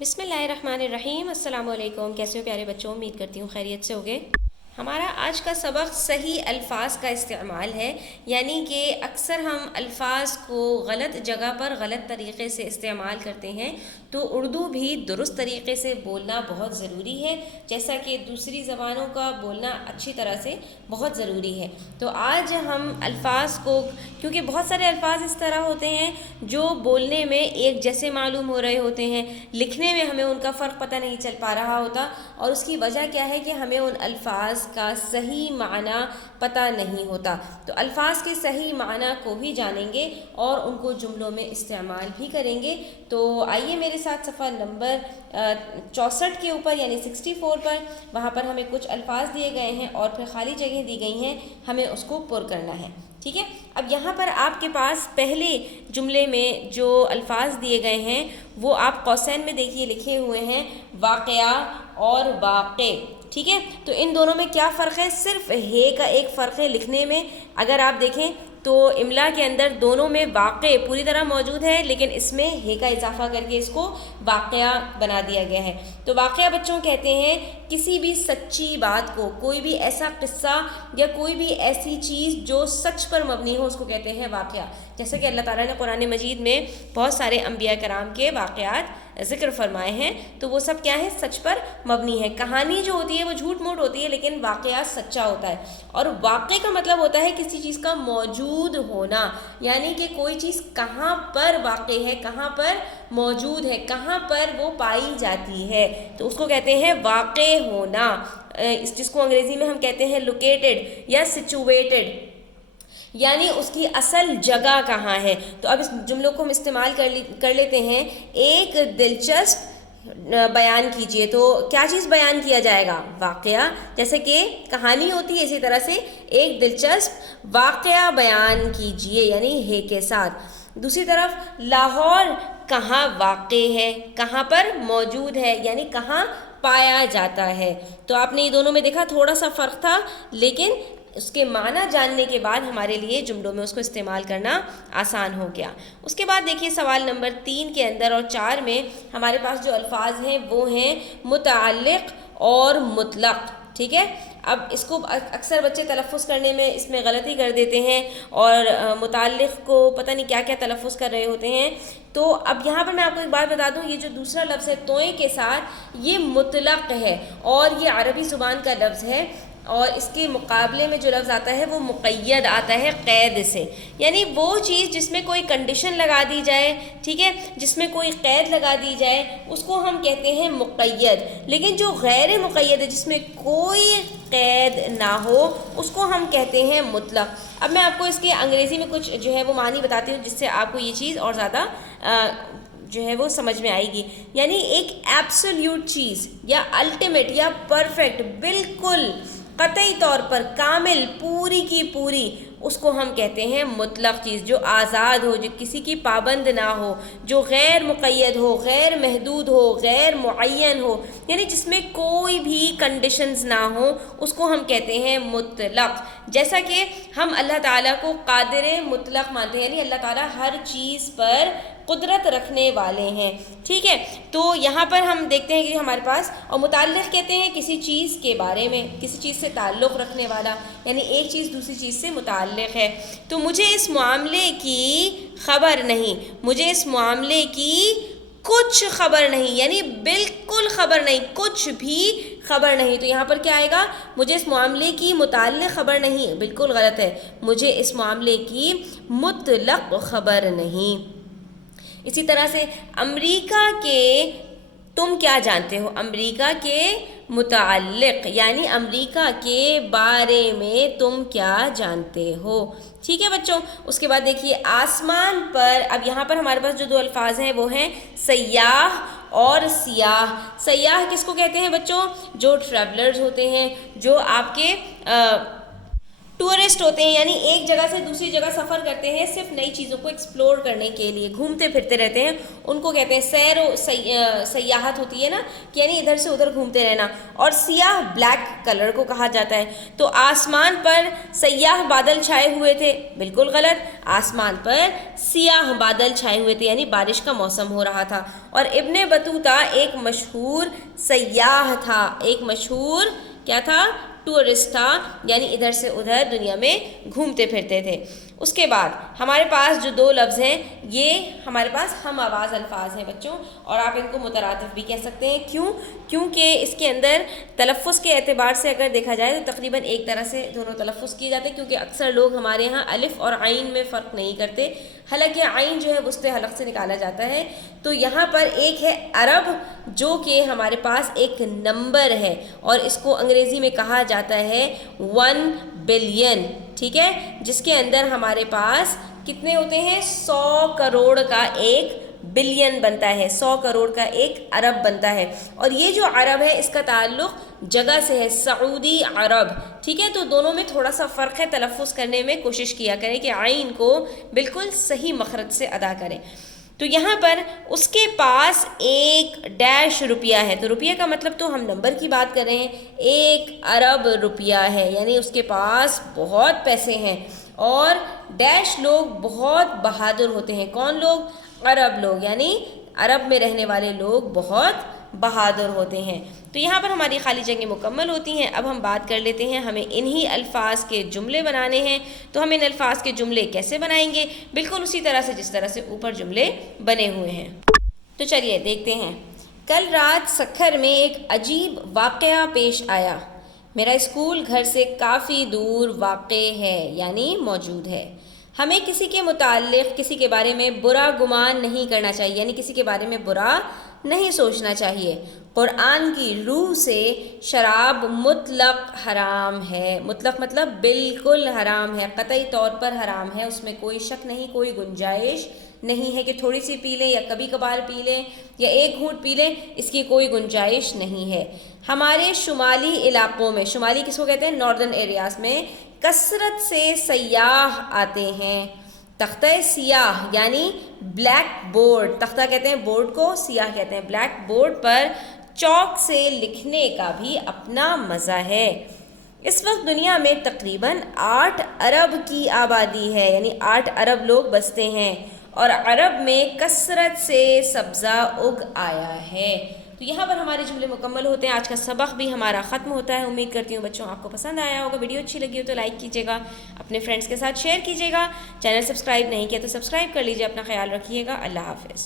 بسم اللہ الرحمن الرحیم۔ السلام علیکم، کیسے ہو پیارے بچوں؟ امید کرتی ہوں خیریت سے ہوگے۔ ہمارا آج کا سبق صحیح الفاظ کا استعمال ہے، یعنی کہ اکثر ہم الفاظ کو غلط جگہ پر غلط طریقے سے استعمال کرتے ہیں، تو اردو بھی درست طریقے سے بولنا بہت ضروری ہے، جیسا کہ دوسری زبانوں کا بولنا اچھی طرح سے بہت ضروری ہے۔ تو آج ہم الفاظ کو، کیونکہ بہت سارے الفاظ اس طرح ہوتے ہیں جو بولنے میں ایک جیسے معلوم ہو رہے ہوتے ہیں، لکھنے میں ہمیں ان کا فرق پتہ نہیں چل پا رہا ہوتا، اور اس کی وجہ کیا ہے کہ ہمیں ان الفاظ کا صحیح معنی پتہ نہیں ہوتا۔ تو الفاظ کے صحیح معنی کو بھی جانیں گے اور ان کو جملوں میں استعمال بھی کریں گے۔ تو آئیے میرے ساتھ صفحہ نمبر 64 کے اوپر یعنی 64 پر، وہاں پر ہمیں کچھ الفاظ دیے گئے ہیں اور پھر خالی جگہ دی گئی ہیں، ہمیں اس کو پر کرنا ہے، ٹھیک ہے۔ اب یہاں پر آپ کے پاس پہلے جملے میں جو الفاظ دیے گئے ہیں وہ آپ قوسین میں دیکھیے لکھے ہوئے ہیں، واقعہ اور واقع، ٹھیک ہے۔ تو ان دونوں میں کیا فرق ہے؟ صرف ہے کا ایک فرق ہے لکھنے میں۔ اگر آپ دیکھیں تو املا کے اندر دونوں میں واقع پوری طرح موجود ہے، لیکن اس میں ہے کا اضافہ کر کے اس کو واقعہ بنا دیا گیا ہے۔ تو واقعہ بچوں کہتے ہیں کسی بھی سچی بات کو، کوئی بھی ایسا قصہ یا کوئی بھی ایسی چیز جو سچ پر مبنی ہو، اس کو کہتے ہیں واقعہ۔ جیسے کہ اللہ تعالیٰ نے قرآن مجید میں بہت سارے انبیاء کرام کے واقعات ذکر فرمائے ہیں، تو وہ سب کیا ہے؟ سچ پر مبنی ہے۔ کہانی جو ہوتی ہے وہ جھوٹ موٹ ہوتی ہے، لیکن واقعہ سچا ہوتا ہے۔ اور واقع کا مطلب ہوتا ہے کسی چیز کا موجود ہونا، یعنی کہ کوئی چیز کہاں پر واقع ہے، کہاں پر موجود ہے، کہاں پر وہ پائی جاتی ہے، تو اس کو کہتے ہیں واقع ہونا، جس کو انگریزی میں ہم کہتے ہیں لوکیٹڈ یا سچویٹڈ، یعنی اس کی اصل جگہ کہاں ہے۔ تو اب اس جملوں کو ہم استعمال کر لیتے ہیں۔ ایک دلچسپ بیان کیجئے، تو کیا چیز بیان کیا جائے گا؟ واقعہ، جیسے کہ کہانی ہوتی ہے اسی طرح سے ایک دلچسپ واقعہ بیان کیجئے، یعنی ہے کے ساتھ۔ دوسری طرف لاہور کہاں واقع ہے، کہاں پر موجود ہے، یعنی کہاں پایا جاتا ہے۔ تو آپ نے یہ دونوں میں دیکھا تھوڑا سا فرق تھا، لیکن اس کے معنی جاننے کے بعد ہمارے لیے جملوں میں اس کو استعمال کرنا آسان ہو گیا۔ اس کے بعد دیکھیے سوال نمبر 3 کے اندر اور 4 میں ہمارے پاس جو الفاظ ہیں وہ ہیں متعلق اور مطلق، ٹھیک ہے۔ اب اس کو اکثر بچے تلفظ کرنے میں اس میں غلطی کر دیتے ہیں، اور متعلق کو پتہ نہیں کیا کیا تلفظ کر رہے ہوتے ہیں۔ تو اب یہاں پر میں آپ کو ایک بات بتا دوں، یہ جو دوسرا لفظ ہے توئیں کے ساتھ، یہ مطلق ہے اور یہ عربی زبان کا لفظ ہے، اور اس کے مقابلے میں جو لفظ آتا ہے وہ مقید آتا ہے قید سے، یعنی وہ چیز جس میں کوئی کنڈیشن لگا دی جائے، ٹھیک ہے، جس میں کوئی قید لگا دی جائے، اس کو ہم کہتے ہیں مقید۔ لیکن جو غیر مقید ہے، جس میں کوئی قید نہ ہو، اس کو ہم کہتے ہیں مطلق۔ اب میں آپ کو اس کے انگریزی میں کچھ جو ہے وہ معنی بتاتی ہوں، جس سے آپ کو یہ چیز اور زیادہ جو ہے وہ سمجھ میں آئے گی۔ یعنی ایک ایبسلیوٹ چیز یا الٹیمیٹ یا پرفیکٹ، بالکل قطعی طور پر کامل، پوری کی پوری، اس کو ہم کہتے ہیں مطلق چیز، جو آزاد ہو، جو کسی کی پابند نہ ہو، جو غیر مقید ہو، غیر محدود ہو، غیر معین ہو، یعنی جس میں کوئی بھی کنڈیشنز نہ ہو، اس کو ہم کہتے ہیں مطلق۔ جیسا کہ ہم اللہ تعالیٰ کو قادر مطلق مانتے ہیں، یعنی اللہ تعالیٰ ہر چیز پر قدرت رکھنے والے ہیں، ٹھیک ہے۔ تو یہاں پر ہم دیکھتے ہیں کہ ہمارے پاس، اور متعلق کہتے ہیں کسی چیز کے بارے میں، کسی چیز سے تعلق رکھنے والا، یعنی ایک چیز دوسری چیز سے متعلق ہے۔ تو مجھے اس معاملے کی خبر نہیں، مجھے اس معاملے کی کچھ خبر نہیں، یعنی بالکل خبر نہیں، کچھ بھی خبر نہیں۔ تو یہاں پر کیا آئے گا؟ مجھے اس معاملے کی متعلق خبر نہیں، بالکل غلط ہے، مجھے اس معاملے کی مطلق خبر نہیں۔ اسی طرح سے امریکہ کے تم کیا جانتے ہو، امریکہ کے متعلق، یعنی امریکہ کے بارے میں تم کیا جانتے ہو، ٹھیک ہے بچوں۔ اس کے بعد دیکھیے آسمان پر، اب یہاں پر ہمارے پاس جو دو الفاظ ہیں وہ ہیں سیاح اور سیاح۔ سیاح کس کو کہتے ہیں بچوں؟ جو ٹریولرز ہوتے ہیں، جو آپ کے ٹورسٹ ہوتے ہیں یعنی ایک جگہ سے دوسری جگہ سفر کرتے ہیں صرف نئی چیزوں کو ایکسپلور کرنے کے لیے، گھومتے پھرتے رہتے ہیں، ان کو کہتے ہیں سیر و سیاحت ہوتی ہے نا، کہ یعنی ادھر سے ادھر گھومتے رہنا۔ اور سیاہ بلیک کلر کو کہا جاتا ہے۔ تو آسمان پر سیاہ بادل چھائے ہوئے تھے، بالکل غلط، آسمان پر سیاہ بادل چھائے ہوئے تھے یعنی بارش کا موسم ہو رہا تھا۔ اور ابن بطوطہ ایک مشہور سیاح تھا، ایک مشہور کیا تھا؟ ٹورسٹ تھا، یعنی ادھر سے ادھر دنیا میں گھومتے پھرتے تھے۔ اس کے بعد ہمارے پاس جو دو لفظ ہیں یہ ہمارے پاس ہم آواز الفاظ ہیں بچوں، اور آپ ان کو مترادف بھی کہہ سکتے ہیں۔ کیوں؟ کیونکہ اس کے اندر تلفظ کے اعتبار سے اگر دیکھا جائے تو تقریباً ایک طرح سے دونوں تلفظ کیے جاتے ہیں، کیونکہ اکثر لوگ ہمارے ہاں الف اور عین میں فرق نہیں کرتے، حالانکہ عین جو ہے وسط حلق سے نکالا جاتا ہے۔ تو یہاں پر ایک ہے عرب جو کہ ہمارے پاس ایک نمبر ہے، اور اس کو انگریزی میں کہا جاتا ہے 1 بلین، ٹھیک ہے، جس کے اندر ہمارے پاس کتنے ہوتے ہیں؟ 100 کروڑ کا ایک بلین بنتا ہے، 100 کروڑ کا ایک عرب بنتا ہے۔ اور یہ جو عرب ہے اس کا تعلق جگہ سے ہے، سعودی عرب، ٹھیک ہے۔ تو دونوں میں تھوڑا سا فرق ہے، تلفظ کرنے میں کوشش کیا کریں کہ عین کو بالکل صحیح مخرج سے ادا کریں۔ تو یہاں پر اس کے پاس 1 روپیہ ہے، تو روپیہ کا مطلب تو ہم نمبر کی بات کر رہے ہیں، 1 ارب روپیہ ہے، یعنی اس کے پاس بہت پیسے ہیں۔ اور ڈیش لوگ بہت بہادر ہوتے ہیں، کون لوگ؟ عرب لوگ، یعنی عرب میں رہنے والے لوگ بہت بہادر ہوتے ہیں۔ تو یہاں پر ہماری خالی جگہیں مکمل ہوتی ہیں۔ اب ہم بات کر لیتے ہیں، ہمیں انہی الفاظ کے جملے بنانے ہیں۔ تو ہم ان الفاظ کے جملے کیسے بنائیں گے؟ بالکل اسی طرح سے جس طرح سے اوپر جملے بنے ہوئے ہیں۔ تو چلیے دیکھتے ہیں۔ کل رات سکھر میں ایک عجیب واقعہ پیش آیا۔ میرا اسکول گھر سے کافی دور واقع ہے، یعنی موجود ہے۔ ہمیں کسی کے متعلق کسی کے بارے میں برا گمان نہیں کرنا چاہیے، یعنی کسی کے بارے میں برا نہیں سوچنا چاہیے۔ قرآن کی روح سے شراب مطلق حرام ہے، مطلق مطلب بالکل حرام ہے، قطعی طور پر حرام ہے، اس میں کوئی شک نہیں، کوئی گنجائش نہیں ہے کہ تھوڑی سی پی لیں یا کبھی کبھار پی لیں یا ایک گھونٹ پی لیں، اس کی کوئی گنجائش نہیں ہے۔ ہمارے شمالی علاقوں میں، شمالی کس کو کہتے ہیں؟ ناردرن ایریاز میں کثرت سے سیاح آتے ہیں۔ تختہ سیاہ یعنی بلیک بورڈ، تختہ کہتے ہیں بورڈ کو، سیاہ کہتے ہیں بلیک بورڈ پر چاک سے لکھنے کا بھی اپنا مزہ ہے۔ اس وقت دنیا میں تقریباً 8 ارب کی آبادی ہے، یعنی 8 ارب لوگ بستے ہیں، اور عرب میں کثرت سے سبزہ اگ آیا ہے۔ تو یہاں پر ہمارے جملے مکمل ہوتے ہیں، آج کا سبق بھی ہمارا ختم ہوتا ہے۔ امید کرتی ہوں بچوں آپ کو پسند آیا ہوگا، ویڈیو اچھی لگی ہو تو لائک کیجیے گا، اپنے فرینڈس کے ساتھ شیئر کیجیے گا، چینل سبسکرائب نہیں کیا تو سبسکرائب کر لیجیے، اپنا خیال رکھیے گا، اللہ حافظ۔